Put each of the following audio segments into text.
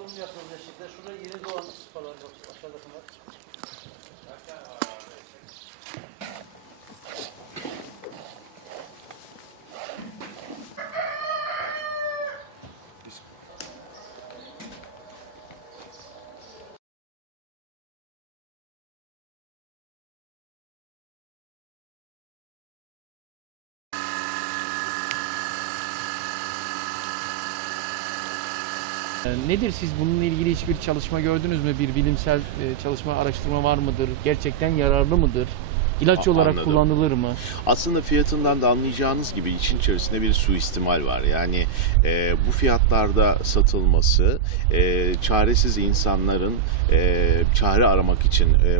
yapıyoruz eşlikler. Şurada yeni doğan Nedir siz bununla ilgili hiçbir çalışma gördünüz mü? Bir bilimsel e, çalışma, araştırma var mıdır? Gerçekten yararlı mıdır? İlaç A- olarak anladım. kullanılır mı? Aslında fiyatından da anlayacağınız gibi için içerisinde bir suistimal var. Yani e, bu fiyatlarda satılması e, çaresiz insanların e, çare aramak için e,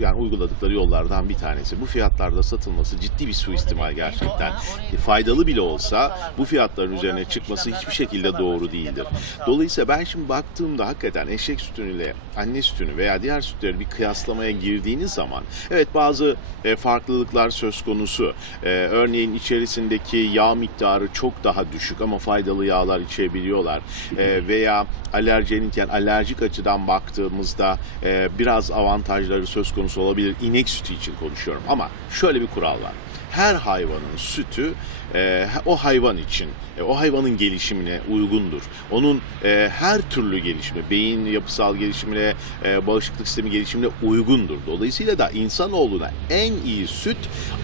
yani uyguladıkları yollardan bir tanesi. Bu fiyatlarda satılması ciddi bir suistimal gerçekten. E, faydalı bile olsa bu fiyatların üzerine çıkması hiçbir şekilde doğru değildir. Dolayısıyla ben şimdi baktığımda hakikaten eşek sütünüyle anne sütünü veya diğer sütleri bir kıyaslamaya girdiğiniz zaman evet bazı e, farklılıklar söz konusu. E, örneğin içerisindeki yağ miktarı çok daha düşük ama faydalı yağlar içebiliyorlar. E, veya alerjenik yani alerjik açıdan baktığımızda e, biraz avantajları söz konusu olabilir. İnek sütü için konuşuyorum ama şöyle bir kural var. Her hayvanın sütü e, o hayvan için, e, o hayvanın gelişimine uygundur. Onun e, her türlü gelişime, beyin yapısal gelişimine, e, bağışıklık sistemi gelişimine uygundur. Dolayısıyla da insanoğluna en iyi süt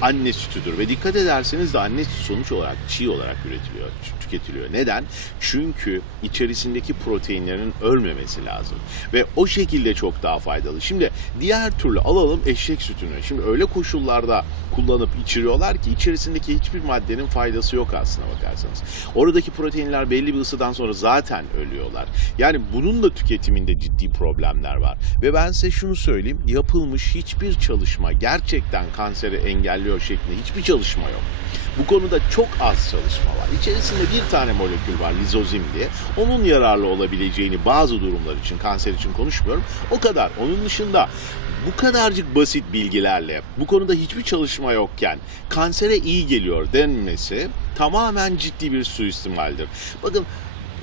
anne sütüdür. Ve dikkat ederseniz de anne sütü sonuç olarak çiğ olarak üretiliyor, tü- tüketiliyor. Neden? Çünkü içerisindeki proteinlerin ölmemesi lazım. Ve o şekilde çok daha faydalı. Şimdi diğer türlü alalım eşek sütünü. Şimdi öyle koşullarda kullanıp içiriyorlar ki içerisindeki hiçbir maddenin faydası yok aslına bakarsanız. Oradaki proteinler belli bir ısıdan sonra zaten ölüyorlar. Yani bunun da tüketiminde ciddi problemler var. Ve ben size şunu söyleyeyim. Yapılmış hiçbir çalışma gerçekten kanseri engelliyor şeklinde hiçbir çalışma yok. Bu konuda çok az çalışma var. İçerisinde bir tane molekül var lizozim diye. Onun yararlı olabileceğini bazı durumlar için, kanser için konuşmuyorum. O kadar. Onun dışında bu kadarcık basit bilgilerle bu konuda hiçbir çalışma yokken kansere iyi geliyor denmesi tamamen ciddi bir suistimaldir. Bakın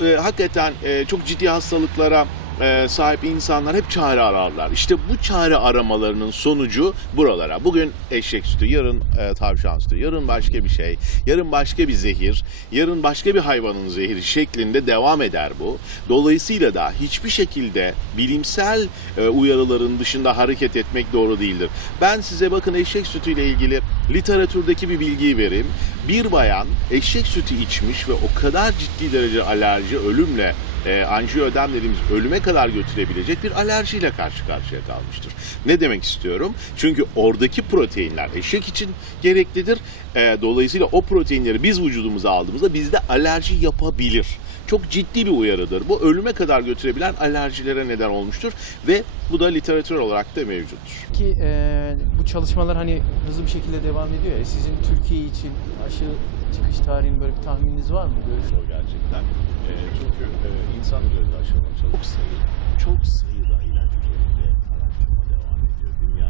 e, hakikaten e, çok ciddi hastalıklara e, sahip insanlar hep çare ararlar. İşte bu çare aramalarının sonucu buralara. Bugün eşek sütü, yarın e, tavşan sütü, yarın başka bir şey, yarın başka bir zehir, yarın başka bir hayvanın zehri şeklinde devam eder bu. Dolayısıyla da hiçbir şekilde bilimsel e, uyarıların dışında hareket etmek doğru değildir. Ben size bakın eşek sütü ile ilgili literatürdeki bir bilgiyi vereyim. Bir bayan eşek sütü içmiş ve o kadar ciddi derece alerji, ölümle e, anjiyoödem dediğimiz ölüme kadar götürebilecek bir alerjiyle karşı karşıya kalmıştır. Ne demek istiyorum? Çünkü oradaki proteinler eşek için gereklidir. E, dolayısıyla o proteinleri biz vücudumuza aldığımızda bizde alerji yapabilir. Çok ciddi bir uyarıdır. Bu ölüme kadar götürebilen alerjilere neden olmuştur ve bu da literatür olarak da mevcuttur. Ki e, bu çalışmalar hani hızlı bir şekilde devam ediyor ya. Sizin Türkiye için aşı çıkış tarihinin böyle bir tahmininiz var mı? Görüş o gerçekten. İnsan üzerinde aşılama çok sayıda, çok sayıda ilaç üzerinde araştırma devam ediyor. Dünya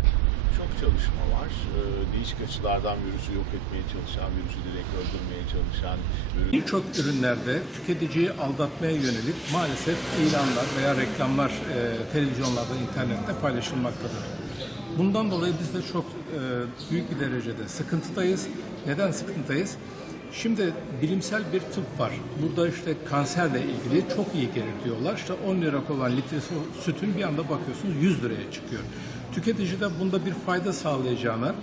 çok çalışma var. E, değişik açılardan virüsü yok etmeye çalışan, virüsü direkt öldürmeye çalışan, virüsü... Birçok ürünlerde tüketiciyi aldatmaya yönelik maalesef ilanlar veya reklamlar e, televizyonlarda, internette paylaşılmaktadır. Bundan dolayı biz de çok e, büyük bir derecede sıkıntıdayız. Neden sıkıntıdayız? Şimdi bilimsel bir tıp var. Burada işte kanserle ilgili çok iyi gelir diyorlar. İşte 10 lira olan litre sütün bir anda bakıyorsunuz 100 liraya çıkıyor. Tüketici de bunda bir fayda sağlayacağına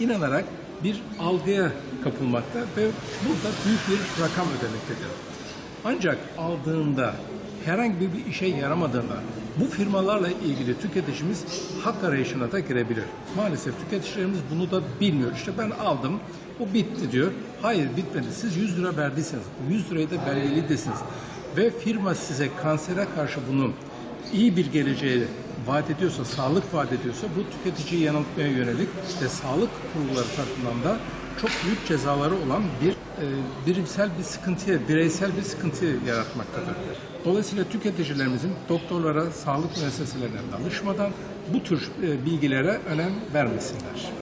inanarak bir algıya kapılmakta ve burada büyük bir rakam ödemektedir. Ancak aldığında herhangi bir işe yaramadığında bu firmalarla ilgili tüketicimiz hak arayışına da girebilir. Maalesef tüketicilerimiz bunu da bilmiyor. İşte ben aldım, bu bitti diyor. Hayır bitmedi. Siz 100 lira verdiyseniz, 100 lirayı da belgeliydiniz. Ve firma size kansere karşı bunu iyi bir geleceği vaat ediyorsa, sağlık vaat ediyorsa bu tüketiciyi yanıltmaya yönelik ve sağlık kurulları tarafından da çok büyük cezaları olan bir e, birimsel bir sıkıntıya, bireysel bir sıkıntı yaratmaktadır. Dolayısıyla tüketicilerimizin doktorlara, sağlık müesseselerine danışmadan bu tür e, bilgilere önem vermesinler.